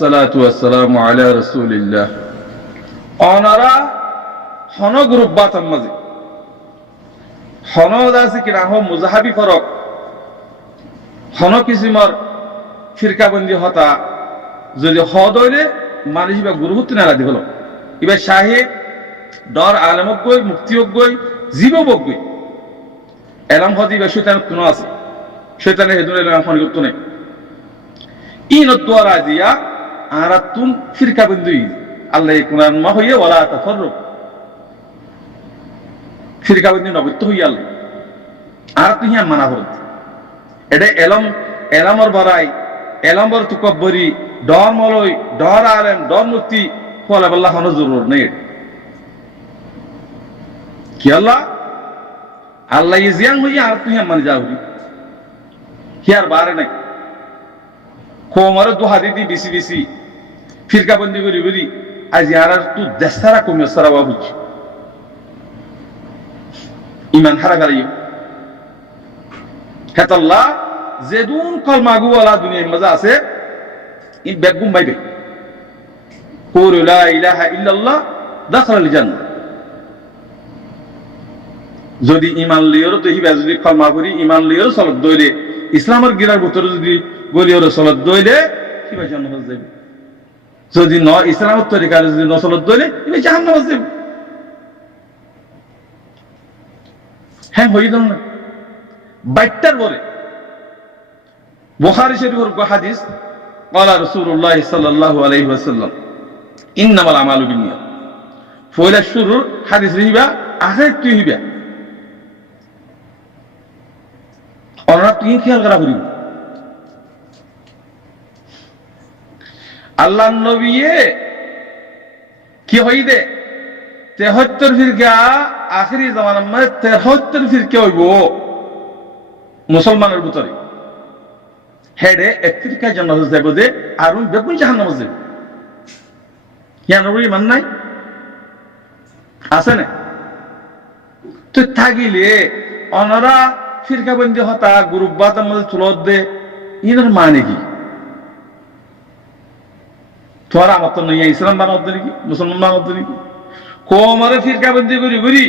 আসসালাতু ওয়াসসালামু আলা রাসূলিল্লাহ। অনারা হন গ্রুপ বাতাম মাঝে হন দাসি কিনা হ মুজাহাবি ফরক হন কিসিমর ফিরকাবন্দি হতা যদি হদ হইলে মানুষ বা গুরুত্ব না রাধি হলো এবার শাহে ডর আলমক গই মুক্তিওক গই জীবক গই এলাম হদি বা শৈতানের কোনো আছে শৈতানের হেদুন এলাম হনিগুপ্ত নেই ইনদ্দোয়ারা দিয়া আরাতুন ফিরকাবন্দি আল্লাহ কুরআন মা হইয়ে ওয়ালা তাফাররুক ফিরকাবন্দি নবত্ব হইয়া আল্লাহ আর তুই মানা হরত এটা এলমর বড়াই এলমর তুকব্বরি ডর মলই ডর আলেম ডর মুক্তি ফলে আল্লাহ হন জরুর নেই কি আল্লাহ আল্লাহ ইজিয়াং হইয়া আর তুই মানে যাওরি কি আর বারে নাই কোমর দুহাদি দি বেশি বেশি ফিরকাবন্দি করি বলি আজ আর তু দেশারা কমে সারা বাবু ইমান হারা গাড়ি হেতাল্লাহ যেদুন কলমাগু ওয়ালা দুনিয়ার মাঝে আছে ই বেগুম বাইবে কুল লা ইলাহা ইল্লাল্লাহ দাখালাল জান্নাহ যদি ইমান লিয়র তো হিবা যদি কলমা করি ইমান লিয়র সালাত দইলে ইসলামের গিরার ভিতরে যদি গলিয়র সালাত দইলে হিবা জান্নাত যাবে যদি ন ইসলামের তরিকা যদি ন সালাত দইলে ইনি জাহান্নাম যাবে হ্যাঁ হইল না বাইটার পরে বুখারী শরীফের হাদিস قال رسول الله صلى الله عليه وسلم انما الاعمال بالنيات ফয়লা শুরুর হাদিস রহিবা আখের তুই হইবা ওরা তুই খেয়াল করা করিব আল্লাহ নবীয়ে কি হইদে 73 ফিরকা আখেরি জামানার মধ্যে 73 ফিরকা হইব মুসলমানের ভিতরে হেডে 1 ফিরকা জান্নাতে যাব যে আর বেগুন জাহান্নামে যাবে কেন নবী মান নাই আছে না তো থাকিলে অনরা ফিরকা বন্ধি হতা গ্রুপ বাতার মধ্যে চলত দে ইনার মানে কি তোরা আমার তো নয় ইসলাম বানাত নাকি মুসলমান বানাত নাকি কোমরে ফিরকা বন্ধি করি করি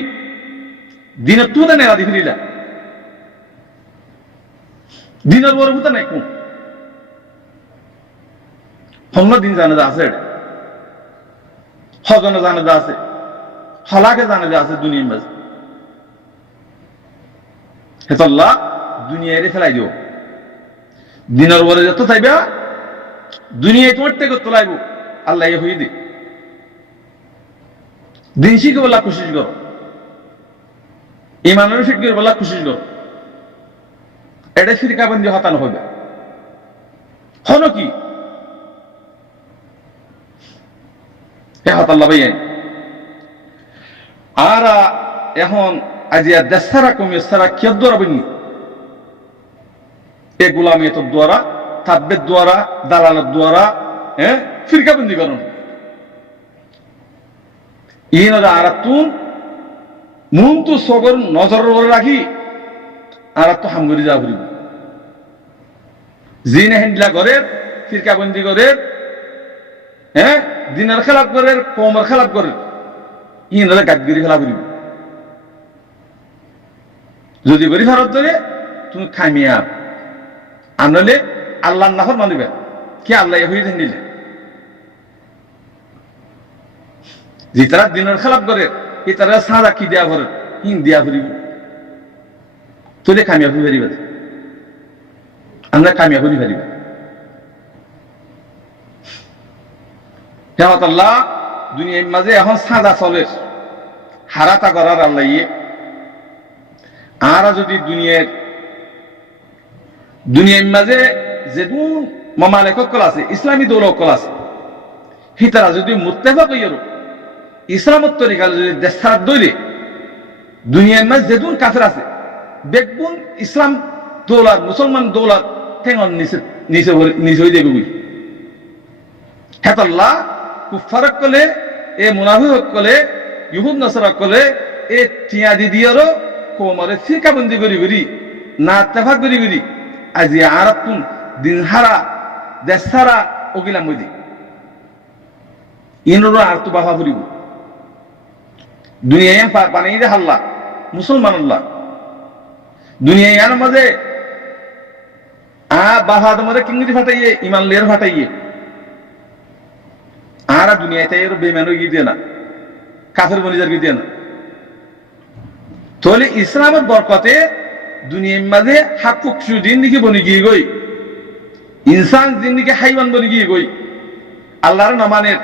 দিনে তুই না রাধি ফিরিলা দিনের বড় ভূতা নাই কোন হল্লা দিন জানা যা আছে হজনে জানা যা আছে হলাকে জানা যা আছে দুনিয়ার মাঝে হেতাল্লাহ দুনিয়ায় ফেলাই দিও দিনের বড় যত চাইবা দুনিয়ায় তোমার থেকে তোলাইব আল্লাহ হয়ে দি দিন শিখে বলা কোশিশ করো ইমানের শিখে বলা কোশিশ করো এটা ফিরকাবন্দি হতানো হবে হন কি হতাল্লা ভাই আর এখন আজিয়া দেশারা কমিয়ে সারা কিয় দ্বারা বন্যি এ গুলামিয়তের দ্বারা তাব্বের দ্বারা দালালের দ্বারা ফিরকাবন্দি করুন ইনারা আর তুম মুন তো সগর নজর রাখি আর তো হামগরি যা ঘুরিব জিনে হেন্ডলা করে ফিরকাবন্দি করে দিনের খেলাপ করে কমর খেলাপ করে ইনারা গাদগিরি খেলা করিব যদি গরি ভারত ধরে তুমি খামিয়াব আনলে আল্লাহর নাফর মানিবে কি আল্লাহ হয়ে নিলে যে তারা দিনের খেলাপ করে এই তারা সাদা কি দেয়া করে হিন দিয়া করিব তুলে কামিয়াব হয়ে পারিবা আমরা কামিয়াব হয়ে পারিবা আল্লাহ দুনিয়ার মাঝে এখন সাদা চলে হারাতা করার আল্লাহ আর যদি দুনিয়ার মাঝে যেদুন মামালেক কল আছে ইসলামী দৌলত কল আছে সি তারা যদি মুত্তেফাক হইল ইসলামত তরিকা যদি দেশার দইলে দুনিয়ার মাঝে যেদুন কাফের আছে বেগুন ইসলাম দৌলত মুসলমান দৌলত ঠেঙন নিচে হয়ে দেবে হেতাল্লাহ কুফারক কলে এ মুনাফিক কলে ইহুদ নাসারা কলে এ টিয়া দিদিয়ারও কোমরে ফিরকাবন্দি করি করি না তেফাক করি করি আজি আর দিন হারা দেশ হারা ওগিলাম বই ইনর আর তো বাহা ফুরিব দুনিয়ায় বানাই দে হাল্লা মুসলমান আল্লাহ দুনিয়ায় আর মাঝে বাহাদ মধ্যে কিংরি ফাটাইয়ে ইমান লেয়ার ফাটাইয়ে আর দুনিয়ায় তাই বেমান গিয়ে দিয়ে না কাফের বনিজার গিয়ে দিয়ে না তাহলে ইসলামের বরকতে দুনিয়ার মাঝে হাকুকসু জিন্দিগি বনি গিয়ে গই ইনসান জিন্দিগি হাইওয়ান বনি গিয়ে গই আল্লাহর নামানের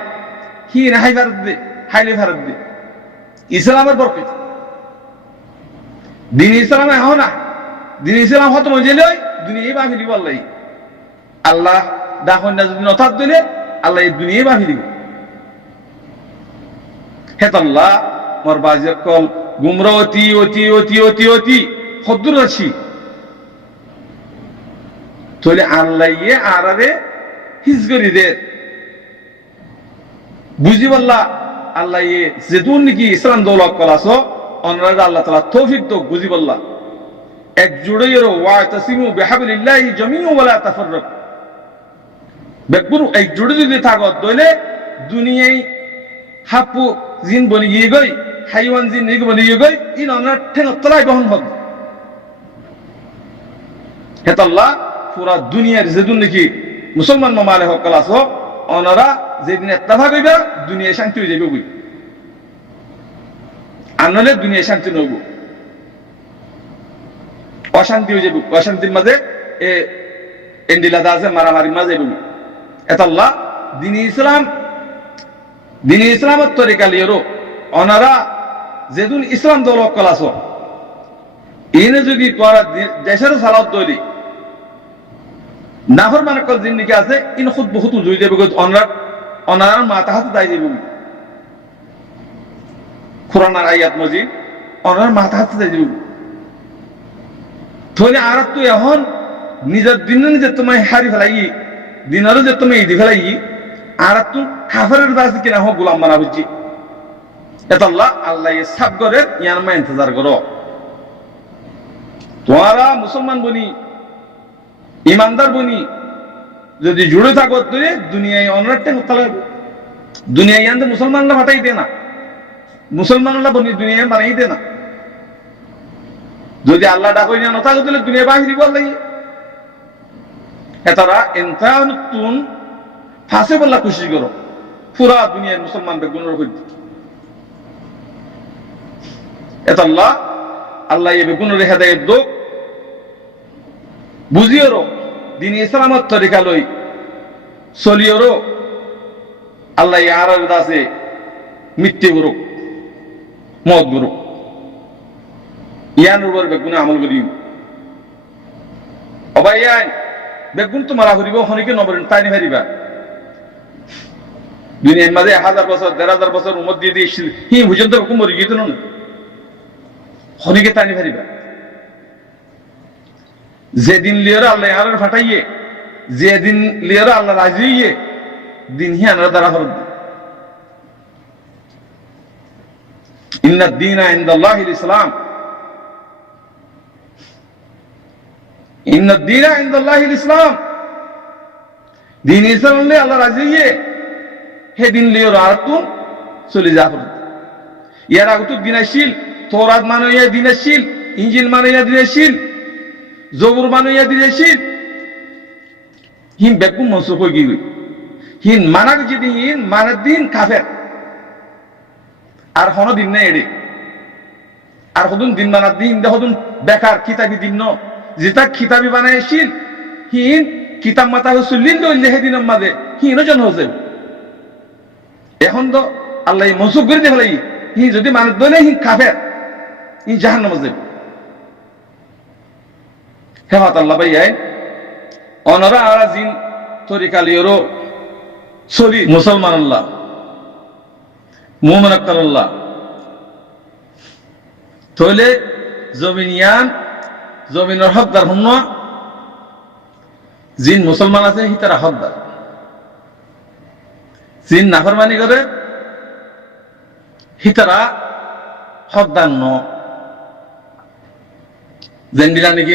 কি না হাই ভারত দে হাইলে ভারত দে ইসলামের বরকত দিন ইসলামে হও না দিন ইসলাম হত মজেলে দুনিয়ায় বাফি দিব আল্লাহ আল্লাহ দাখন না যদি নথার দিলে আল্লাহ এই দুনিয়ায় বাফি দিব হেতাল্লাহ মোর বাজে কল গুমরা অতি অতি অতি অতি অতি হদ্দুর আছি তাহলে আল্লাহ ইয়ে আরারে হিজগরি দে বুঝি বললা আল্লাহ ইয়ে যেতুন নাকি ইসলাম দৌলত করাছো অনরাজ আল্লাহ তাআলা তৌফিক তো বুঝি বললা এক জুড়ে ওয়াতাসিমু বিহাবলিল্লাহি জামিউ ওয়ালা তাফাররাকু বেকুর এক জুড়ে যদি থাকো তাহলে দুনিয়ায় হাপু জিন বনি গিয়ে গই হাইওয়ান জিন নিগ বনি গিয়ে গই ইন অনার ঠেঙ্গ তলায় বহন হবে হেতাল্লাহ পুরা দুনিয়ার যেদিন নাকি মুসলমান মামালে হকল আছো অনারা যেদিন এত্তাফা কইবা দুনিয়ায় শান্তি হয়ে যাবে বই আনলে দুনিয়ায় শান্তি নব অশান্তি হয়ে যাবে অশান্তির মাঝে এন্ডিলাদা আছে মারামারির মাঝে বই এতাল্লাহ দিন ইসলামের তরিকা লিয়েরও অনারা যেদিন ইসলাম দল অকল আছো এনে যদি তোরা দেশের সালাত তৈরি নাফর মানে কল জিন্দিগি আছে ইন খুদ বহুত জুই যাবে অনারার মাথা হাতে দায় যাবে কোরআনের আয়াত মজিদ অনার মাথা হাতে দায় যাবে তাহলে আর তুই এখন নিজের দিন নিজে তোমায় হারি ফেলাই দিনেরও যে তুমি ঈদি ফেলাই আর তুই কাফেরের দাসি কিনা হোক গোলাম বানা বুঝছি এটা আল্লাহ আল্লাহ সাব করে ইয়ার মা ইন্তজার করো তোমারা মুসলমান বনি ইমানদার বনি যদি জুড়ে থাকো তুই দুনিয়ায় অনরাটে হতে লাগবে দুনিয়ায় আনতে মুসলমানরা ফাটাই দে না মুসলমানরা বনি দুনিয়ায় বানাই দে না যদি আল্লাহ ডাকই না থাকো তাহলে দুনিয়া বাহিরি বললাই এতারা এনতানুন ফাঁসে বললা খুশি করো পুরা দুনিয়ার মুসলমান বেগুনের হইতে এতাল্লাহ আল্লাহ এ বেগুনের হেদায়েত দো বুঝিওরো দিন ইসলামত তরিকা লই চলিওরো আল্লাহ আর দাসে মিথ্যে গুরু মদ গুরু ইয়ান উপর বেগুনে আমল করি অবাই বেগুন তো মারা করিব হনিকে নবরেন তাই নি হারিবা দুনিয়ার মাঝে 1000 বছর 1500 বছর উম্মত দিয়ে দিয়েছিল হি বুঝন্ত রকম মরি গিয়ে না হনিকে তাই নি হারিবা যেদিন লিয়ারা আল্লাহ আর ফাটাইয়ে যেদিন লিয়ারা আল্লাহ রাজি হইয়ে দিন হি আনারা দ্বারা হরদ ইন্নাদ দীনা ইনদাল্লাহিল ইসলাম ইন্নাদ দীনা ইনদাল্লাহিল ইসলাম দিন ইসলাম লে আল্লাহ রাজি হইয়ে হে দিন লিয়ারা আর তুম চলে যা হরদ ইয়ার আগে তো দিনাশীল তওরাত মানে ইয়া দিনাশীল ইনজিল মানে ইয়া দিনাশীল জবুর মানুয়া দিয়েছিল হিন বেকুম মনসুখ হয়ে গিয়ে হিন মানাক যদি হিন মানের দিন কাফের আর হন দিন না এড়ে আর হদুন দিন মানার দিন হদুন বেকার কিতাবি দিন ন যেটা কিতাবি বানাইছিল হিন কিতাব মাথা হসুলিন দইলে হে দিনের মাঝে হিনও জন হসে এখন তো আল্লাহ মনসুখ করে দিয়ে ফেলাই হিন যদি মানের দইলে হিন কাফের হিন জাহান্নামে যাবে হেমাত আল্লাহ ভাই অনরা আর জিন তরিকালিয়রও সরি মুসলমান আল্লাহ মুমিন আল্লাহ তাহলে জমিনের হকদার হন জিন মুসলমান আছে হি তারা হকদার জিন নাফরমানি করে হি তারা হকদার ন জেন্ডিলা নাকি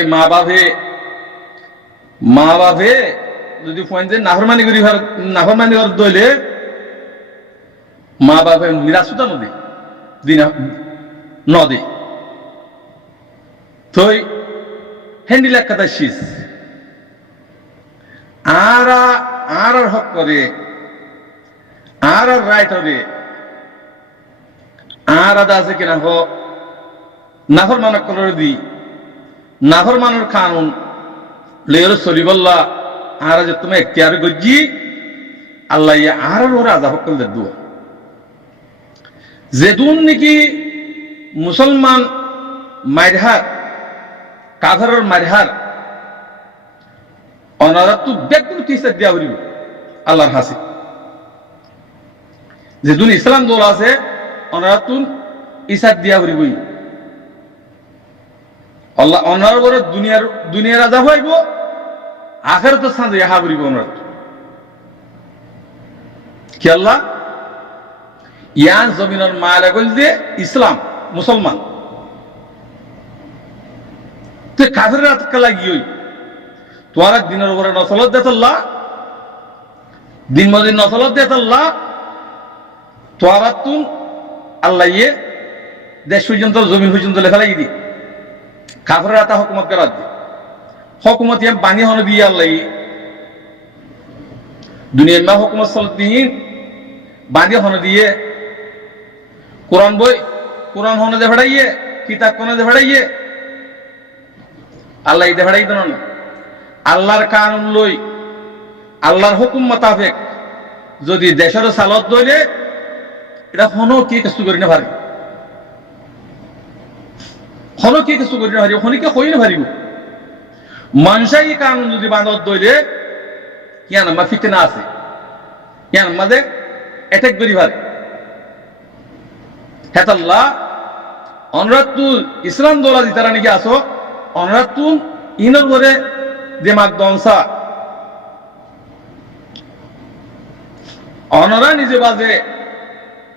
মা বাপে যদি ফোন নাফরমানি করি দইলে মা বাবা নিরাশুতা নদী দিনা নদী তই হ্যান্ডিল এক কথা শীষ আর হক করে আর রাইট হবে আর আদা আছে কিনা হোক নাফর মানক কলর দি নাফর মানুষ কানুন লের চলিবল্লা আর যে তুমি এখতিয়ার গজ্জি আল্লাহ আর ওরা আজা হকল দু যেদুন নাকি মুসলমান মারহার কাফেরের মারহার অনারা তো বেকুন কিসে দিয়া হইব আল্লাহর হাসি যেদুন ইসলাম দল আছে অনারা তো ইসাদ দিয়া হইবই আল্লাহ অনার বড় দুনিয়ার আযাব হইব আখিরাত সাথে ইহা হইব অনার কি আল্লাহ ইয়ান জমিনের মালাকুল যে ইসলাম মুসলমান তো কাফেররা কলা গিয়ে তোরা দিনের উপরে নসলত দেতল্লাহ দিন মদিন নসলত দেতল্লাহ তোরা তুন আল্লাহ ইয়ে দেশ পর্যন্ত জমিন পর্যন্ত লেখা লাগি দি কাফেররা তা হুকুমত করার দি হুকুমত ইয়াম বানি হন দিয়ে আল্লাহ দুনিয়ার মা হুকুমত চলতিহীন বানি হন দিয়ে কোরআন বই কোরআন হনে দে ফড়াইয়ে কিতাব কোনে দে ফড়াইয়ে আল্লাহ দে ফড়াই দেন না আল্লাহর কানুন লই আল্লাহর হুকুম মোতাবেক যদি দেশের সালত দইলে এটা হনো কি কিছু করি না পারি হনো কি কিছু করি না পারি হনিকে হই না পারিব মানুষাই কানুন যদি বাঁধত দইলে ইয়ান মা ফিতনা আছে ইয়ান মাঝে অ্যাটাক করি পারে হেতাল্লাহ অনুরাতুল ইসলাম দোলা দিতারা নাকি আসো অনুরাতুল ইনর করে দিমাগ দংসা অনরা নিজে বাজে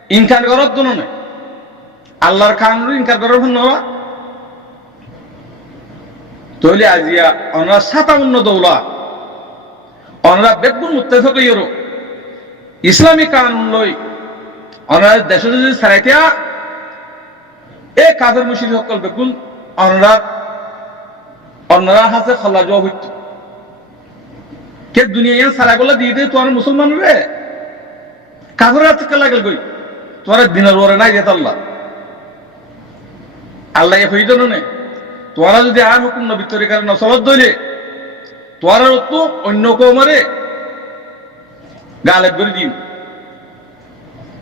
ইনকার করার জন্য নয় আল্লাহর কানুন ইনকার করার জন্য তৈলে আজিয়া অনরা 57 দৌলা অনরা বেগুন মুত্তাফিক ইরো ইসলামী কানুন লই অনরা দেশে যদি ছাড়াইতিয়া এ কাফের মুশরিক সকল বেগুন অনরা হাসে খলা জবাব হইত কে দুনিয়া সারাগুলো দিয়ে দে তোর মুসলমান রে কাফেররা থেকে লাগল কই তোর দিনের ওরে নাই যেত আল্লাহ আল্লাহ এ হইতো না তোরা যদি আর হুকুম নবী তরিকার নসলত দইলে তোরা তো অন্য কওমরে গালেব করে দিন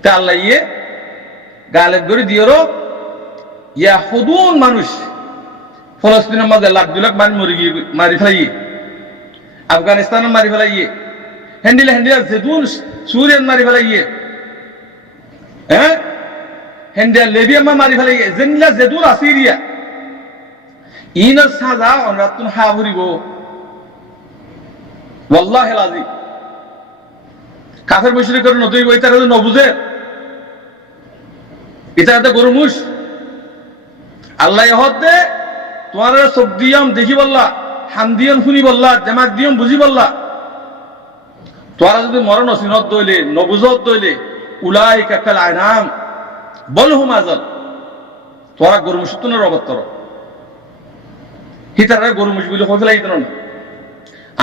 তা আল্লাহ ইয়ে গালেব করে দিওরো ইয়া হুদুন মানুষ ফলস্তিনের মাঝে লাখ 2 লাখ মানুষ মরে গিয়ে মারি ফেলাইয়ে আফগানিস্তানের মারি ফেলাইয়ে হ্যান্ডিলা জেদুন সুরিয়ান মারি ফেলাইয়ে হ্যাঁ হ্যান্ডিলা লিবিয়া মারি ফেলাইয়ে জেনিলা জেদুন আসিরিয়া ইনার সাজা অনরাতুন হা ভরিব ওয়াল্লাহি লাযিম কাফের মুশরিকের নদী বইতার নবুজে এটা তো গরুমুশ আল্লাহ হতে তোমার সব দিয়াম দেখি বললা হাম দিয়াম শুনি বললা জামাক দিয়াম বুঝি বললা তোরা যদি মরণ অসিনত দইলে নবুজত দইলে উলাইকা কাল আনাম বলহুম আযাল তোরা গরুমুশতুনের অবতর হিতারা গরুমুশ বলে হইলাই দেন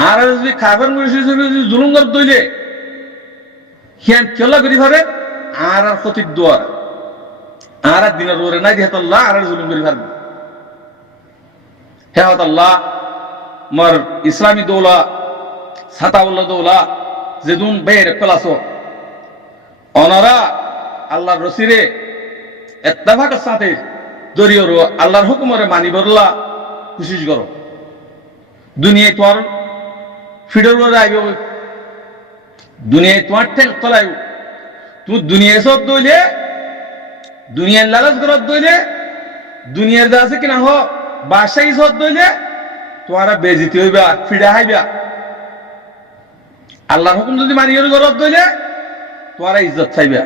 আর যদি কাফের মুশরিক যদি জুলুম কর দইলে হিয়ান কেলা করি পারে আর ক্ষতির দুয়ার আর দিনের ওরে নাই দিহাত আল্লাহ আর জুলুম করি পারবে হে আল্লাহ মর ইসলামী দৌলা সাতাউল্লাহ দৌলা যেদুন বের কলাসো অনারা আল্লাহর রসিরে ইত্তেফাকের সাথে দরিয়র আল্লাহর হুকুমরে মানি বরলা কোশিশ করো দুনিয়ায় তোর ফিডর আইবে দুনিয়ায় তোমার ঠেক তলায় তুমি দুনিয়ায় সব দইলে দুনিয়ার লালচ গরত দইলে দুনিয়ার যা আছে কিনা হোক বাসাই সব দইলে তোমারা বেজিতি হইবা ফিডা হাইবা আল্লাহর হুকুম যদি মানিয়ে গরত দইলে তোমারা ইজ্জত চাইবা